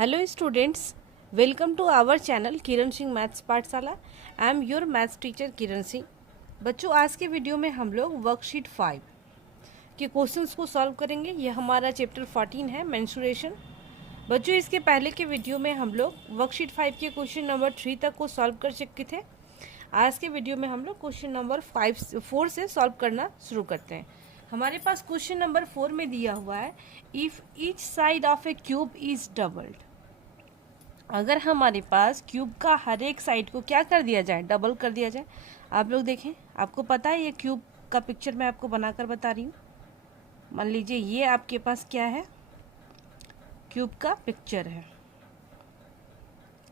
Hello students, welcome to our channel Kiran Singh maths पाठशाला। I am your maths teacher Kiran Singh. बच्चों, आज के वीडियो में हम लोग वर्कशीट 5 के क्वेश्चंस को सॉल्व करेंगे। यह हमारा चैप्टर 14 है, मेंस्ट्रुएशन। बच्चों, इसके पहले के वीडियो में हम लोग वर्कशीट 5 के क्वेश्चन नंबर 3 तक को सॉल्व कर चुके थे। आज के वीडियो में हम लोग क्वेश्चन नंबर 4 से सॉल्व करना शुरू करते हैं। हमारे पास क्वेश्चन नंबर 4 में दिया हुआ है, if each side of a cube is doubled. अगर हमारे पास क्यूब का हर एक साइड को क्या कर दिया जाए, डबल कर दिया जाए। आप लोग देखें, आपको पता है ये क्यूब का पिक्चर मैं आपको बनाकर बता रही हूँ। मान लीजिए ये आपके पास क्या है, क्यूब का पिक्चर है।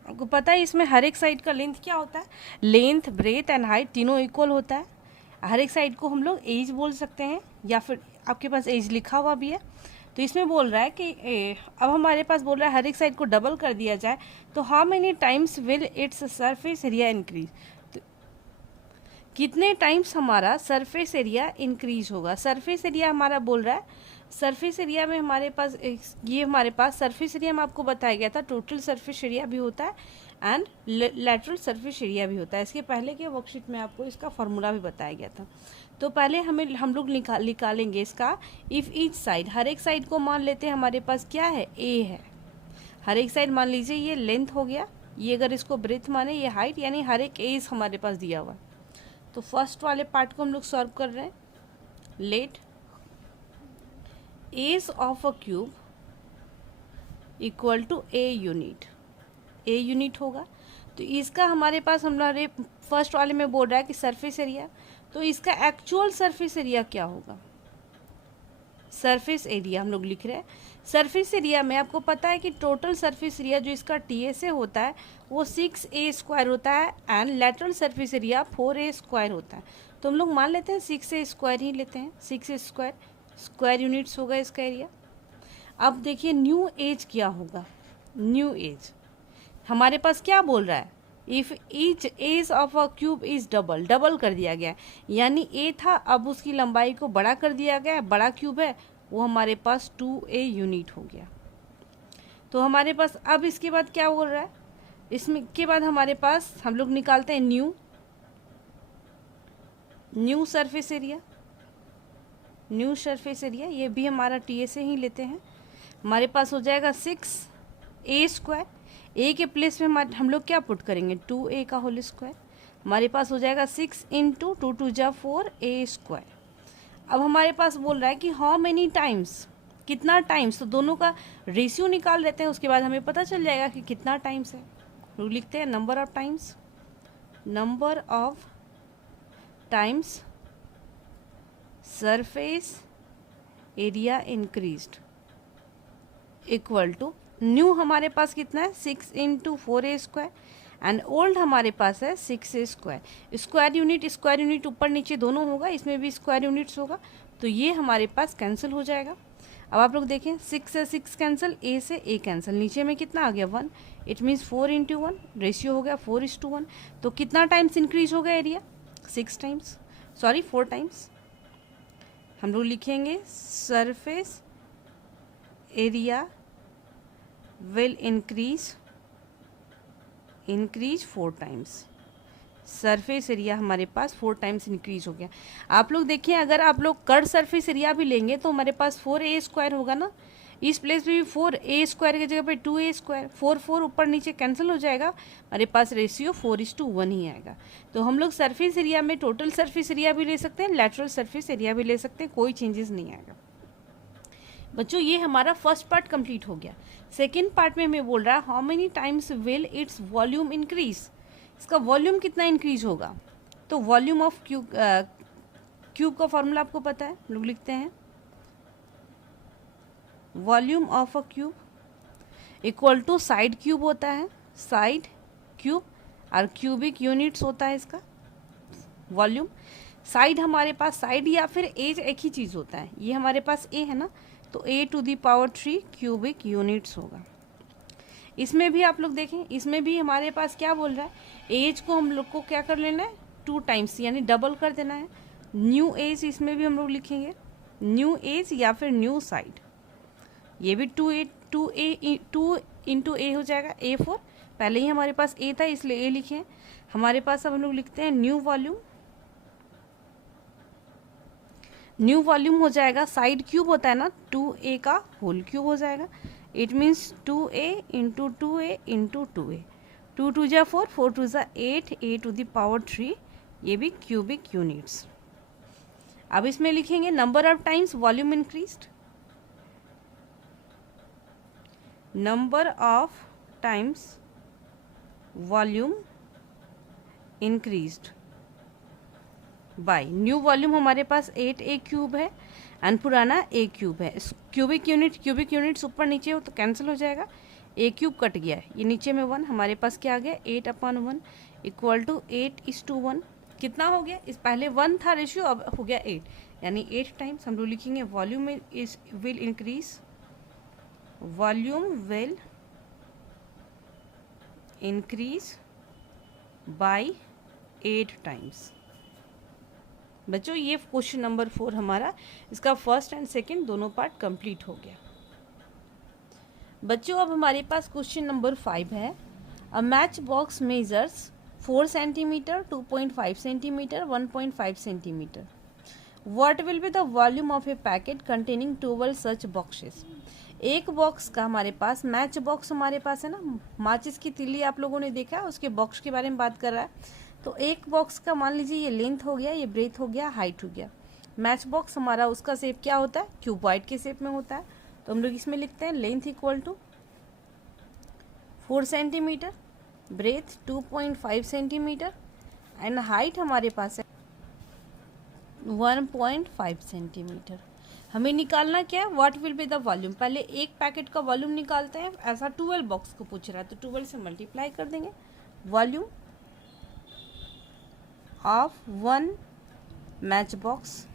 आपको पता है इसमें हर एक साइड का लेंथ क्या होता है, लेंथ, ब्रेथ एंड हाइट तीनों इक्वल होता है। हर एक साइड को हम लोग एज बोल सकते हैं, या फिर आपके पास एज लिखा हुआ भी है। तो इसमें बोल रहा है कि अब हमारे पास बोल रहा है हर एक साइड को डबल कर दिया जाए तो how many times will its surface area increase. तो कितने टाइम्स हमारा सरफेस एरिया इंक्रीज होगा। सरफेस एरिया हमारा बोल रहा है, सरफेस एरिया में हमारे पास ये हमारे पास सरफेस एरिया में आपको बताया गया था, टोटल सरफेस एरिया भी होता है एंड लेटरल सरफेस एरिया भी होता है। इसके पहले के वर्कशीट में आपको इसका फॉर्मूला भी बताया गया था। तो पहले हम लोग निकालेंगे इसका इफ़ ईच साइड। हर एक साइड को मान लेते हैं हमारे पास क्या है, ए है। हर एक साइड मान लीजिए ये लेंथ हो गया, ये अगर इसको ब्रेथ माने ये हाइट, यानी हर एक एज हमारे पास दिया हुआ है। तो फर्स्ट वाले पार्ट को हम लोग सॉल्व कर रहे हैं। Let edge of a cube equal to a unit. A unit होगा तो इसका हमारे पास हमारे फर्स्ट वाले में बोल रहा है कि सरफेस एरिया, तो इसका एक्चुअल सरफेस एरिया क्या होगा। सरफेस एरिया हम लोग लिख रहे हैं। सरफेस एरिया में आपको पता है कि टोटल सरफेस एरिया जो इसका टीएसए होता है वो 6a² होता है and lateral surface area 4a² होता है। तो हम लोग मान लेते हैं 6a² ही लेते हैं। 6a² स्क्वायर यूनिट्स होगा इसका एरिया। अब देखिए न्यू एज क्या होगा। न्यू एज हमारे पास क्या बोल रहा है, if each edge of a cube is double. Double कर दिया गया है, यानी ए था अब उसकी लंबाई को बड़ा कर दिया गया है। बड़ा क्यूब है वो हमारे पास 2a यूनिट हो गया। तो हमारे पास अब इसके बाद क्या बोल रहा है, इसमें के बाद हमारे पास हम लोग निकालते हैं new surface area. New surface area ये भी हमारा टीएसए ही लेते हैं। हमारे पास हो जाएगा 6a²। ए के प्लेस में हम लोग क्या पुट करेंगे, 2a का होल स्क्वायर। हमारे पास हो जाएगा 6 इंटू 2 2 जा 4a²। अब हमारे पास बोल रहा है कि हाउ मेनी टाइम्स, कितना टाइम्स। तो दोनों का रेशियो निकाल लेते हैं, उसके बाद हमें पता चल जाएगा कि कितना टाइम्स है। लोग लिखते हैं number of times. Number of times surface area increased equal to new हमारे पास कितना है 6 इंटू 4a² एंड ओल्ड हमारे पास है 6a²। स्क्वायर यूनिट ऊपर नीचे दोनों होगा, इसमें भी स्क्वायर यूनिट्स होगा, तो ये हमारे पास कैंसिल हो जाएगा। अब आप लोग देखें 6 से 6 कैंसिल, ए से ए कैंसिल, नीचे में कितना आ गया 1। इट मीन्स 4 इंटू 1 रेशियो हो गया 4:1। तो कितना टाइम्स इंक्रीज हो गया एरिया, 6 टाइम्स, सॉरी 4 टाइम्स। हम लोग लिखेंगे surface area will increase 4 times. Surface area हमारे पास 4 टाइम्स इंक्रीज हो गया। आप लोग देखिए, अगर आप लोग कर्व सरफेस एरिया भी लेंगे तो हमारे पास 4a² होगा ना। इस प्लेस पे भी 4a² की जगह पे 2a², 4 ऊपर नीचे कैंसिल हो जाएगा, हमारे पास रेशियो 4:1 ही आएगा। तो हम लोग सरफेस एरिया में टोटल सरफेस एरिया भी ले सकते हैं, लेटरल सरफेस एरिया भी ले सकते हैं, कोई चेंजेस नहीं आएगा। बच्चों, ये हमारा फर्स्ट पार्ट कंप्लीट हो गया। सेकेंड पार्ट में हमें बोल रहा है how many times will its volume increase. इसका वॉल्यूम कितना इंक्रीज होगा। तो वॉल्यूम ऑफ क्यूब का फॉर्मूला आपको पता है, लोग लिखते हैं volume of a cube equal to side cube होता है, साइड क्यूब, और क्यूबिक यूनिट्स होता है इसका वॉल्यूम। साइड हमारे पास, साइड या फिर एज एक ही चीज़ होता है। ये हमारे पास ए है ना, तो a⁻³ क्यूबिक यूनिट्स होगा। इसमें भी आप लोग देखें, इसमें भी हमारे पास क्या बोल रहा है, एज को हम लोग को क्या कर लेना है 2 टाइम्स, यानी डबल कर देना है। न्यू एज इसमें भी हम लोग लिखेंगे न्यू एज या फिर न्यू साइड। ये भी 2a इंटू ए हो जाएगा A4, पहले ही हमारे पास ए था इसलिए ए लिखे हैं। हमारे पास अब हम लोग लिखते हैं न्यू वॉल्यूम। न्यू वॉल्यूम हो जाएगा, साइड क्यूब होता है ना, 2a का होल क्यूब हो जाएगा। It means 2a into 2a into 2a, 2 2 जा 4, 4 2 जा 8, a टू द पावर 3, ये भी क्यूबिक यूनिट्स। अब इसमें लिखेंगे number of times volume increased, number of times volume increased by, new volume हमारे पास 8a क्यूब है एंड पुराना a क्यूब है। क्यूबिक यूनिट्स ऊपर नीचे हो तो कैंसिल हो जाएगा, a क्यूब कट गया है, ये नीचे में 1, हमारे पास क्या आ गया 8/1 इक्वल टू 8:1। कितना हो गया, इस पहले 1 था रेशियो, अब हो गया 8, यानी 8 टाइम्स हम लोग लिखेंगे volume is will increase, volume will increase by 8 times. बच्चों ये क्वेश्चन नंबर 4 हमारा, इसका फर्स्ट एंड सेकंड दोनों पार्ट कंप्लीट हो गया। बच्चों अब हमारे पास क्वेश्चन नंबर 5 है। A match box measures 4 centimetre, 2.5 centimetre, 1.5 centimetre. What will be the volume of A packet containing 12 such boxes. एक बॉक्स का हमारे पास, मैच बॉक्स हमारे पास है ना, माचिस की तिल्ली आप लोगों ने देखा है, उसके बॉक्स के बारे में बात कर रहा है। तो एक बॉक्स का मान लीजिए ये लेंथ हो गया, ये ब्रेथ हो गया, हाइट हो गया। मैच बॉक्स हमारा उसका शेप क्या होता है, क्यूबॉइड के शेप में होता है। तो हम लोग इसमें लिखते हैं length equal to 4 centimetre, breadth 2.5 centimetre and height हमारे पास है 1.5 सेंटीमीटर। हमें निकालना क्या है, what will be the volume. पहले एक पैकेट का वॉल्यूम निकालते हैं, ऐसा 12 बॉक्स को पूछ रहा है तो 12 से मल्टीप्लाई कर देंगे। Volume of 1 matchbox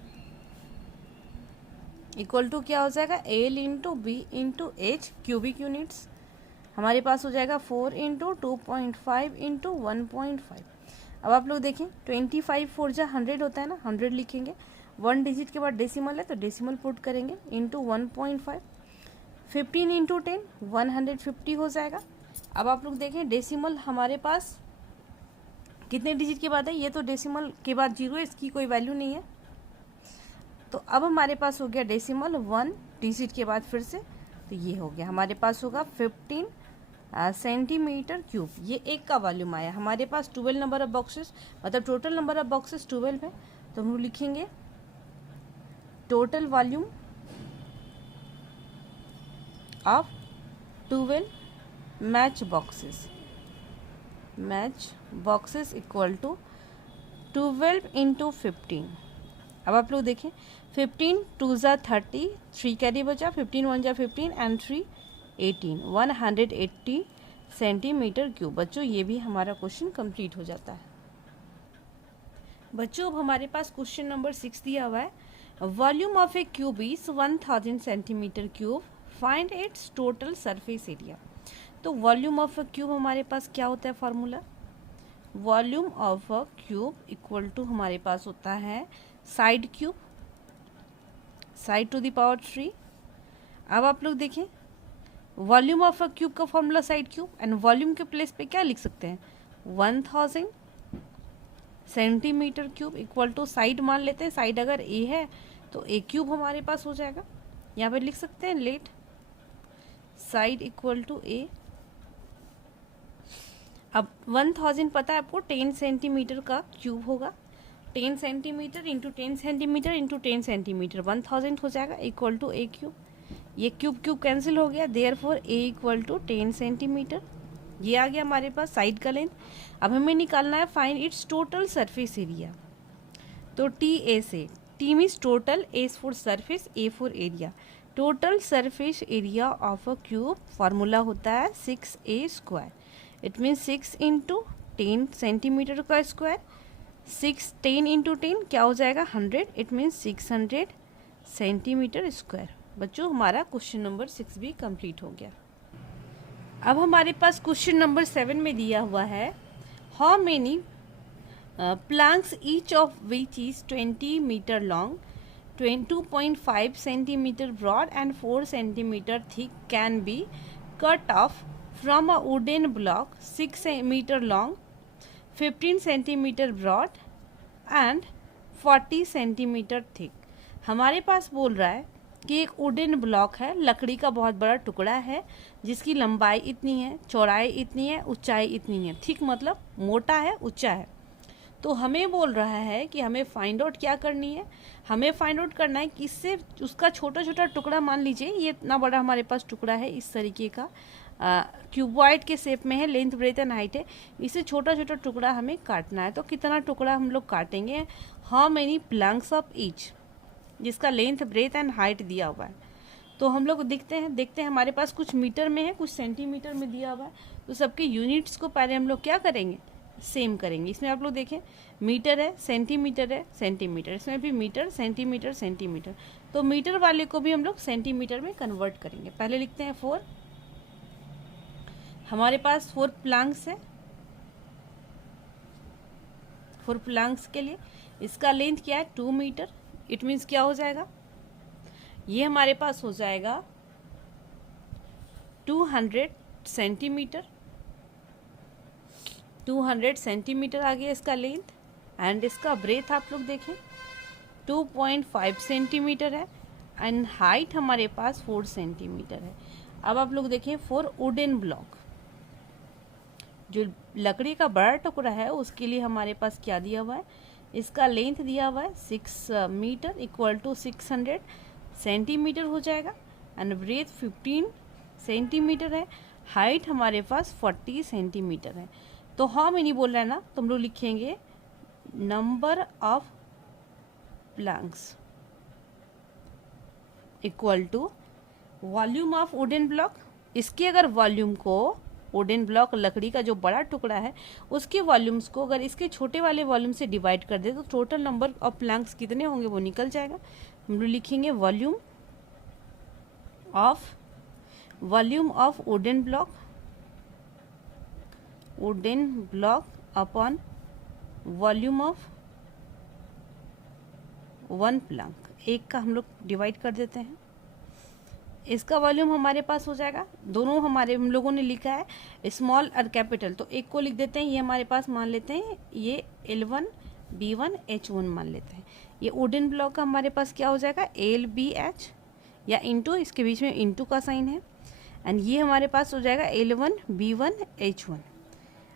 equal to क्या हो जाएगा, L into b into h, cubic units. हमारे पास हो जाएगा 4 इंटू 2.5 इंटू 1.5। अब आप लोग देखें 25 4 जा 100 होता है ना, 100 लिखेंगे, 1 डिजिट के बाद डेसिमल है तो डेसिमल पुट करेंगे, इंटू 1.5, 15 इंटू 10 150 हो जाएगा। अब आप लोग देखें डेसिमल हमारे पास कितने डिजिट के बाद है, ये तो डेसिमल के बाद 0 है, इसकी कोई वैल्यू नहीं है। तो अब हमारे पास हो गया डेसिमल 1 डिजिट के बाद फिर से, तो ये हो गया हमारे पास होगा 15 सेंटीमीटर क्यूब। ये एक का वॉल्यूम आया। हमारे पास 12 नंबर ऑफ बॉक्सेस, मतलब टोटल नंबर ऑफ बॉक्सेस 12 है, तो हम लिखेंगे total volume of 12 matchboxes equal to 12 into 15। अब आप लोग देखें 15 2 जा 30, 3 कैरी बचा, 15 1 जा 15 एंड 3 18, 180 सेंटीमीटर क्यूब। बच्चों ये भी हमारा क्वेश्चन कंप्लीट हो जाता है। बच्चों अब हमारे पास क्वेश्चन नंबर 6 दिया हुआ है। Volume of a cube is 1000 centimetre cube, find its total surface area. तो वॉल्यूम ऑफ अ क्यूब हमारे पास क्या होता है formula, volume of a cube equal to हमारे पास होता है side cube, side to the power 3। अब आप लोग देखें वॉल्यूम ऑफ अ क्यूब का formula side cube, and volume के प्लेस पे क्या लिख सकते हैं 1000 centimetre cube equal to side मान लेते हैं, साइड अगर ए है तो ए क्यूब हमारे पास हो जाएगा। यहाँ पे लिख सकते हैं लेट साइड इक्वल टू ए। अब 1000 पता है आपको 10 सेंटीमीटर का क्यूब होगा, 10 centimetre into 10 centimetre into 10 centimetre 1000 हो जाएगा इक्वल टू ए क्यूब। ये क्यूब क्यूब कैंसिल हो गया, therefore a equal to 10 centimetre. ये आ गया हमारे पास साइड का लेंथ। अब हमें निकालना है find its total surface area. तो टी ए से, T means total, A for surface, A for area. Total surface area of a cube formula होता है 6a square. It means 6 into 10 centimetre का स्क्वायर, 10 इंटू 10 क्या हो जाएगा 100, it means 600 centimetre square. बच्चों हमारा क्वेश्चन नंबर 6 भी कंप्लीट हो गया। अब हमारे पास क्वेश्चन नंबर 7 में दिया हुआ है, how many planks each of which is 20 metre long, 2.5 centimetre broad and 4 centimetre thick can be cut off from a wooden block 6 metre long, 15 centimetre broad and 40 centimetre thick. हमारे पास बोल रहा है कि एक वुडन ब्लॉक है, लकड़ी का बहुत बड़ा टुकड़ा है जिसकी लंबाई इतनी है, चौड़ाई इतनी है, ऊंचाई इतनी है। थिक मतलब मोटा है, ऊंचा है। तो हमें बोल रहा है कि हमें फाइंड आउट क्या करनी है, हमें फाइंड आउट करना है कि इससे उसका छोटा छोटा टुकड़ा, मान लीजिए ये इतना बड़ा हमारे पास टुकड़ा है, इस तरीके का क्यूबॉइड के शेप में है, लेंथ ब्रेथ एंड हाइट है, इसे छोटा छोटा टुकड़ा हमें काटना है। तो कितना टुकड़ा हम लोग काटेंगे, हाउ मेनी प्लंक्स ऑफ ईच, जिसका लेंथ ब्रेथ एंड हाइट दिया हुआ है। तो हम लोग देखते हैं हमारे पास कुछ मीटर में है, कुछ सेंटीमीटर में दिया हुआ है। तो सबके यूनिट्स को पहले हम लोग क्या करेंगे, सेम करेंगे। इसमें आप लोग देखें मीटर है, सेंटीमीटर, इसमें भी मीटर, सेंटीमीटर। तो मीटर वाले को भी हम लोग सेंटीमीटर में कन्वर्ट करेंगे। पहले लिखते हैं 4, हमारे पास 4 प्लंक्स है। 4 प्लंक्स के लिए इसका लेंथ क्या है, 2 मीटर। इट मीन्स क्या हो जाएगा, ये हमारे पास हो जाएगा 200 सेंटीमीटर। 200 सेंटीमीटर आ गया इसका लेंथ। एंड इसका ब्रेथ आप लोग देखें 2.5 सेंटीमीटर है एंड हाइट हमारे पास 4 सेंटीमीटर है। अब आप लोग देखें फॉर वुडन ब्लॉक, जो लकड़ी का बड़ा टुकड़ा है उसके लिए हमारे पास क्या दिया हुआ है, इसका लेंथ दिया हुआ है 6 मीटर इक्वल टू 600 सेंटीमीटर हो जाएगा। एंड ब्रेथ 15 सेंटीमीटर है, हाइट हमारे पास 40 सेंटीमीटर है। तो हाउ मेनी बोल रहा है ना, तो हम लोग लिखेंगे number of planks equal to volume of wooden block. इसके अगर वॉल्यूम को, वुडन ब्लॉक लकड़ी का जो बड़ा टुकड़ा है उसके वॉल्यूम्स को अगर इसके छोटे वाले वॉल्यूम से डिवाइड कर दे तो टोटल नंबर ऑफ प्लंक्स कितने होंगे वो निकल जाएगा। हम लोग लिखेंगे volume of wooden block upon volume of 1 Planck. एक का हम लोग डिवाइड कर देते हैं, इसका वॉल्यूम हमारे पास हो जाएगा, दोनों हमारे हम लोगों ने लिखा है स्मॉल और कैपिटल, तो एक को लिख देते हैं, ये हमारे पास मान लेते हैं ये L1 B1 H1 मान लेते हैं। ये वुडन ब्लॉक का हमारे पास क्या हो जाएगा LBH या इंटू, इसके बीच में इंटू का साइन है। एंड ये हमारे पास हो जाएगा L1 B1 H1।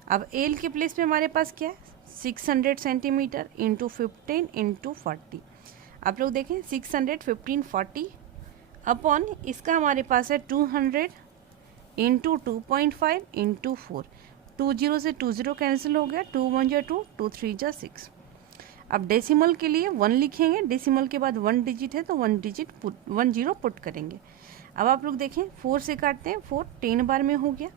अब एल के प्लेस पे हमारे पास क्या है 600 सेंटीमीटर इंटू 15 इंटू 40। आप लोग देखें 600 15 40 अपॉन इसका हमारे पास है 200 इंटू 2.5 इंटू 4। 20 से 20 कैंसिल हो गया, 2 1 जा 2, 2 3 जा 6। अब डेसिमल के लिए 1 लिखेंगे, डेसिमल के बाद 1 डिजिट है तो 1 डिजिट 1 0 पुट करेंगे। अब आप लोग देखें 4 से काटते हैं, 4 10 बार में हो गया।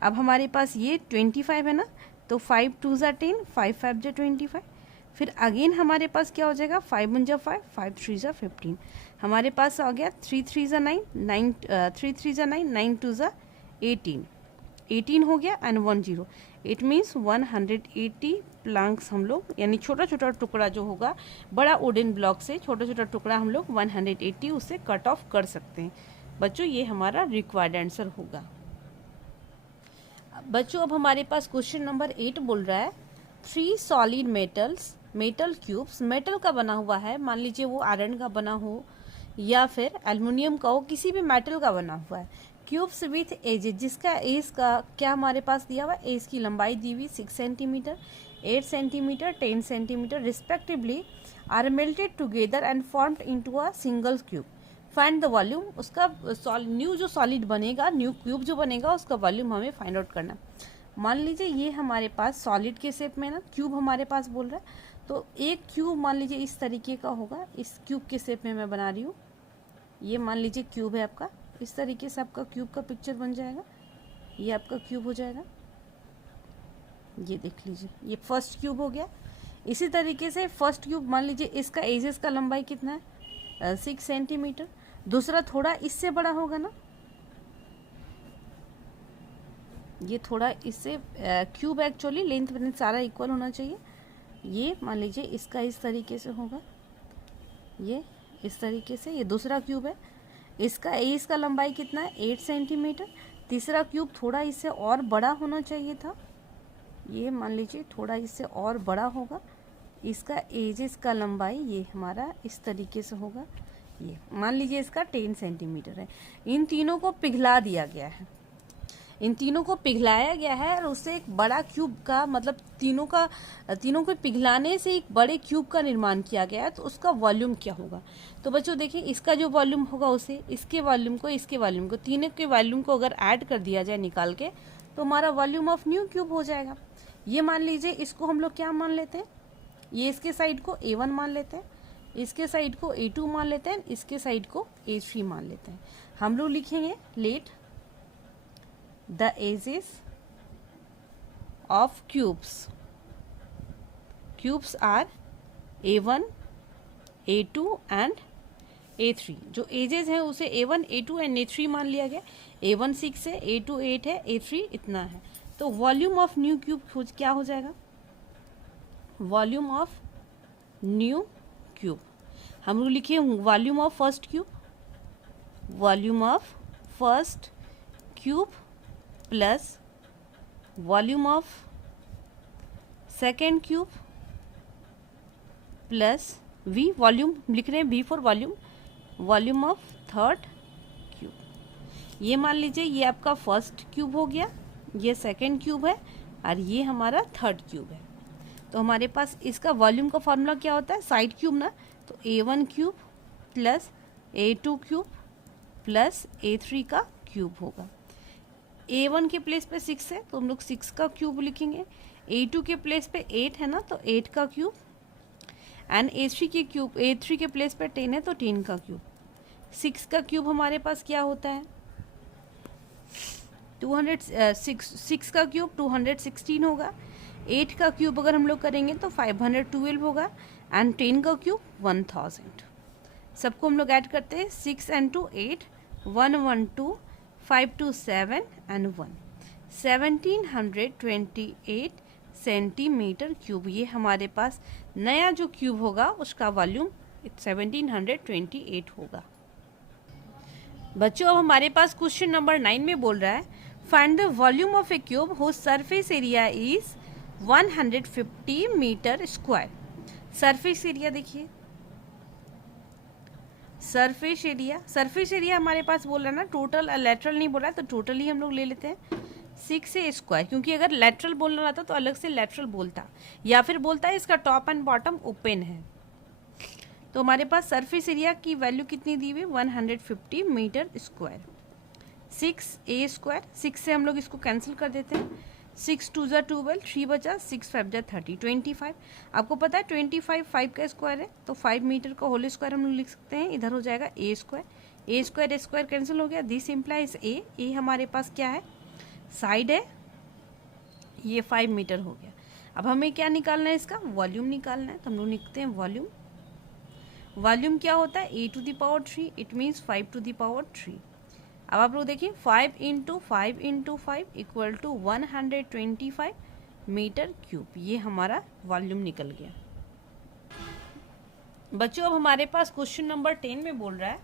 अब हमारे पास ये 25 है ना, तो 5 2 जा 10, 5 5 जा 25। फिर अगेन हमारे पास क्या हो जाएगा 5 1 जा 5, 5 3 जा 15। हमारे पास आ गया 3 3 जा 9, 3 3 जा 9, 9 2 जा 18, 18 हो गया एंड 1 0। इट मीन्स 180 प्लंक्स हम लोग, यानी छोटा छोटा टुकड़ा जो होगा बड़ा वुडन ब्लॉक से छोटा छोटा टुकड़ा हम लोग 180 उससे कट ऑफ कर सकते हैं। बच्चों ये हमारा रिक्वायर्ड आंसर होगा। बच्चों अब हमारे पास क्वेश्चन नंबर 8 बोल रहा है 3 सॉलिड मेटल क्यूब्स, मेटल का बना हुआ है, मान लीजिए वो आयरन का बना हो या फिर एल्युमिनियम का हो, किसी भी मेटल का बना हुआ है। क्यूब्स विथ एजेस, जिसका एज का क्या हमारे पास दिया हुआ है, एज की लंबाई दी हुई 6 centimetre 8 centimetre 10 centimetre respectively are melted together and formed into a single cube. Find the volume, उसका न्यू जो सॉलिड बनेगा, न्यू क्यूब जो बनेगा उसका वॉल्यूम हमें फाइंड आउट करना। मान लीजिए ये हमारे पास सॉलिड के शेप में ना क्यूब हमारे पास बोल रहा है, तो एक क्यूब मान लीजिए इस तरीके का होगा, इस क्यूब के शेप में मैं बना रही हूँ। ये मान लीजिए क्यूब है आपका, इस तरीके से आपका क्यूब का पिक्चर बन जाएगा, ये आपका क्यूब हो जाएगा। ये देख लीजिए ये फर्स्ट क्यूब हो गया। इसी तरीके से फर्स्ट क्यूब मान लीजिए इसका एजेस का लंबाई कितना है 6 सेंटीमीटर। दूसरा थोड़ा इससे बड़ा होगा ना, ये थोड़ा इससे क्यूब एक्चुअली लेंथ ब्रेथ सारा इक्वल होना चाहिए। ये मान लीजिए इसका इस तरीके से होगा, ये इस तरीके से, ये दूसरा क्यूब है, इसका एज का लंबाई कितना है 8 सेंटीमीटर। तीसरा क्यूब थोड़ा इससे और बड़ा होना चाहिए था, ये मान लीजिए थोड़ा इससे और बड़ा होगा। इसका एजेस का लंबाई ये हमारा इस तरीके से होगा, ये मान लीजिए इसका 10 सेंटीमीटर है। इन तीनों को पिघला दिया गया है, इन तीनों को पिघलाया गया है और उससे एक बड़ा क्यूब का मतलब तीनों को पिघलाने से एक बड़े क्यूब का निर्माण किया गया है। तो उसका वॉल्यूम क्या होगा? तो बच्चों देखिए, इसका जो वॉल्यूम होगा उसे इसके वॉल्यूम को तीनों के वॉल्यूम को अगर ऐड कर दिया जाए निकाल के, तो हमारा वॉल्यूम ऑफ न्यू क्यूब हो जाएगा। ये मान लीजिए इसको हम लोग क्या मान लेते हैं, ये इसके साइड को A1 मान लेते हैं, इसके साइड को A2 मान लेते हैं, इसके साइड को A3 मान लेते हैं। हम लोग लिखेंगे let the edges of cubes are A1, A2 and A3। जो एजेस हैं उसे A1, A2 एंड A3 मान लिया गया। A1 6 है, A2 8 है, A3 इतना है। तो वॉल्यूम ऑफ न्यू क्यूब क्या हो जाएगा? वॉल्यूम ऑफ न्यू क्यूब हम लोग लिखिए volume of first cube, volume of first cube plus volume of second cube plus V, volume लिख रहे हैं V for volume of third cube. ये मान लीजिए ये आपका फर्स्ट क्यूब हो गया, ये सेकेंड क्यूब है और ये हमारा थर्ड क्यूब है। तो हमारे पास इसका वॉल्यूम का फॉर्मूला क्या होता है? साइड क्यूब ना, तो A1 cube plus A2 cube plus A3 का क्यूब होगा। A1 के प्लेस पे 6 है तो हम लोग 6 का क्यूब लिखेंगे। A2 के प्लेस पे 8 है ना, तो 8 का क्यूब एंड A3 के प्लेस पे 10 है तो 10 का क्यूब। 6 का क्यूब हमारे पास क्या होता है? 6 का क्यूब 216 होगा। 8 का क्यूब अगर हम लोग करेंगे तो 512 होगा एंड 10 का क्यूब 1000। सबको हम लोग ऐड करते हैं, 6 and 2 8, 1 1 2, 5 2 7 and 1, 1728 सेंटीमीटर क्यूब। ये हमारे पास नया जो क्यूब होगा उसका वॉल्यूम 1728 होगा। बच्चों अब हमारे पास क्वेश्चन नंबर 9 में बोल रहा है find the volume of a cube whose surface area is 150 metre square. Surface area देखिए, सरफेस एरिया हमारे पास बोल रहा है ना, टोटल लेटरल नहीं बोल रहा है, तो टोटल ही हम लोग ले लेते हैं 6 स्क्वायर, क्योंकि अगर लेटरल बोलना रहता तो अलग से लेटरल बोलता, या फिर बोलता है इसका टॉप एंड बॉटम ओपन है। तो हमारे पास सरफेस एरिया की वैल्यू कितनी दी हुई है? 150 मीटर स्क्वायर। 6a स्क्वायर, 6 से हम लोग इसको कैंसिल कर देते हैं, 6 2 ज़ा 12, 3 बचा, 6 5 ज़ा 30, 25। आपको पता है 25 5 का स्क्वायर है, तो 5 मीटर का होल स्क्वायर हम लोग लिख सकते हैं। इधर हो जाएगा a स्क्वायर, स्क्वायर कैंसिल हो गया, दिस इम्प्लाइज ए हमारे पास क्या है? साइड है, ये 5 मीटर हो गया। अब हमें क्या निकालना है? इसका वॉल्यूम निकालना है, तो हम लोग लिखते हैं वॉल्यूम क्या होता है? a to the power 3, it means 5 to the power 3। अब आप लोग देखिए 5 × 5 × 5 इक्वल टू 125 मीटर क्यूब। ये हमारा वॉल्यूम निकल गया। बच्चों अब हमारे पास क्वेश्चन नंबर 10 में बोल रहा है,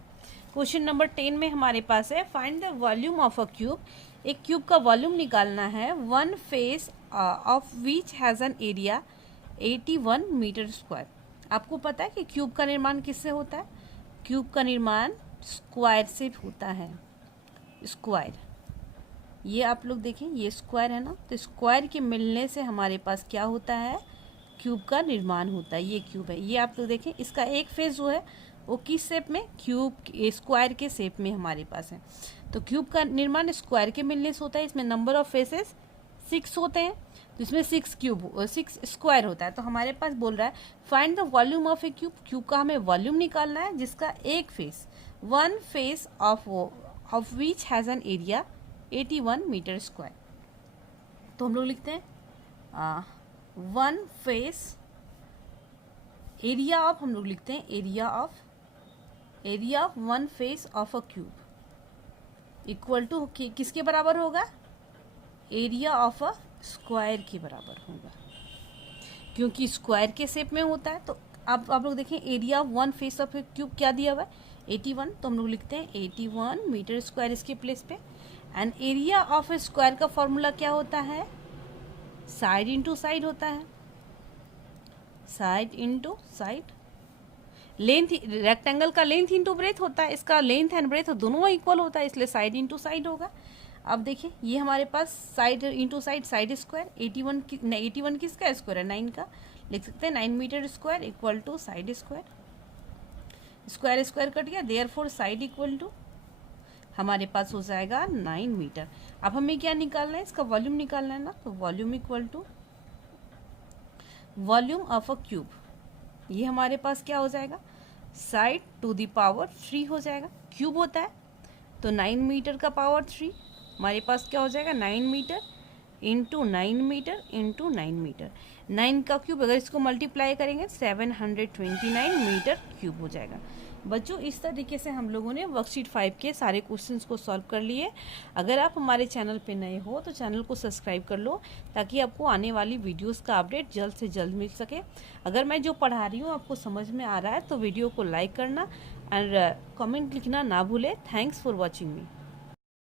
क्वेश्चन नंबर 10 में हमारे पास है find the volume of a cube. एक क्यूब का वॉल्यूम निकालना है, one face of which has an area 81 metre square. आपको पता है कि क्यूब का निर्माण किससे होता है? क्यूब का निर्माण स्क्वायर से होता है। स्क्वायर, ये आप लोग देखें, ये स्क्वायर है ना, तो स्क्वायर के मिलने से हमारे पास क्या होता है? क्यूब का निर्माण होता है। ये क्यूब है, ये आप लोग देखें, इसका एक फेस जो है वो किस शेप में? क्यूब स्क्वायर के शेप में हमारे पास है। तो क्यूब का निर्माण स्क्वायर के मिलने से होता है। इसमें नंबर ऑफ फेसेस 6 होते हैं, तो इसमें 6 स्क्वायर होता है। तो हमारे पास बोल रहा है find the volume of a cube. Cube का हमें वॉल्यूम निकालना है जिसका एक face, one face of which has an area 81 metre square. तो हम लोग लिखते हैं वन फेस एरिया ऑफ, हम लोग लिखते हैं area of one face of a cube equal to किसके बराबर होगा? एरिया ऑफ अ स्क्वायर के बराबर होगा, क्योंकि स्क्वायर के शेप में होता है। तो आप लोग देखें area of one face of a cube क्या दिया हुआ है? 81, तो हम लोग लिखते हैं 81 मीटर स्क्वायर इसके प्लेस पे। एंड एरिया ऑफ स्क्वायर का फॉर्मूला क्या होता है? साइड इंटू साइड होता है, side into side. Length, rectangle का लेंथ इंटू ब्रेथ होता है, इसका लेंथ एंड ब्रेथ दोनों इक्वल होता है, इसलिए साइड इंटू साइड होगा। अब देखिए ये हमारे पास side into side, side square 81 किसका स्क्वायर है? 9 का। लिख सकते हैं 9 metre square equal to side square, square square कट गया, देयरफॉर साइड इक्वल टू हमारे पास हो जाएगा 9 मीटर। अब हमें क्या निकालना है? इसका वॉल्यूम निकालना है ना, तो volume equal to volume of a cube. ये हमारे पास क्या हो जाएगा? साइड टू द पावर 3 हो जाएगा, क्यूब होता है तो 9 मीटर का पावर 3 हमारे पास क्या हो जाएगा? 9 metre into 9 metre into 9 metre. 9 का क्यूब अगर इसको मल्टीप्लाई करेंगे 729 मीटर क्यूब हो जाएगा। बच्चों इस तरीके से हम लोगों ने वर्कशीट 5 के सारे क्वेश्चंस को सॉल्व कर लिए। अगर आप हमारे चैनल पे नए हो तो चैनल को सब्सक्राइब कर लो, ताकि आपको आने वाली वीडियोस का अपडेट जल्द से जल्द मिल सके। अगर मैं जो पढ़ा रही हूँ आपको समझ में आ रहा है तो वीडियो को लाइक करना और कमेंट लिखना ना भूलें। Thanks for watching me.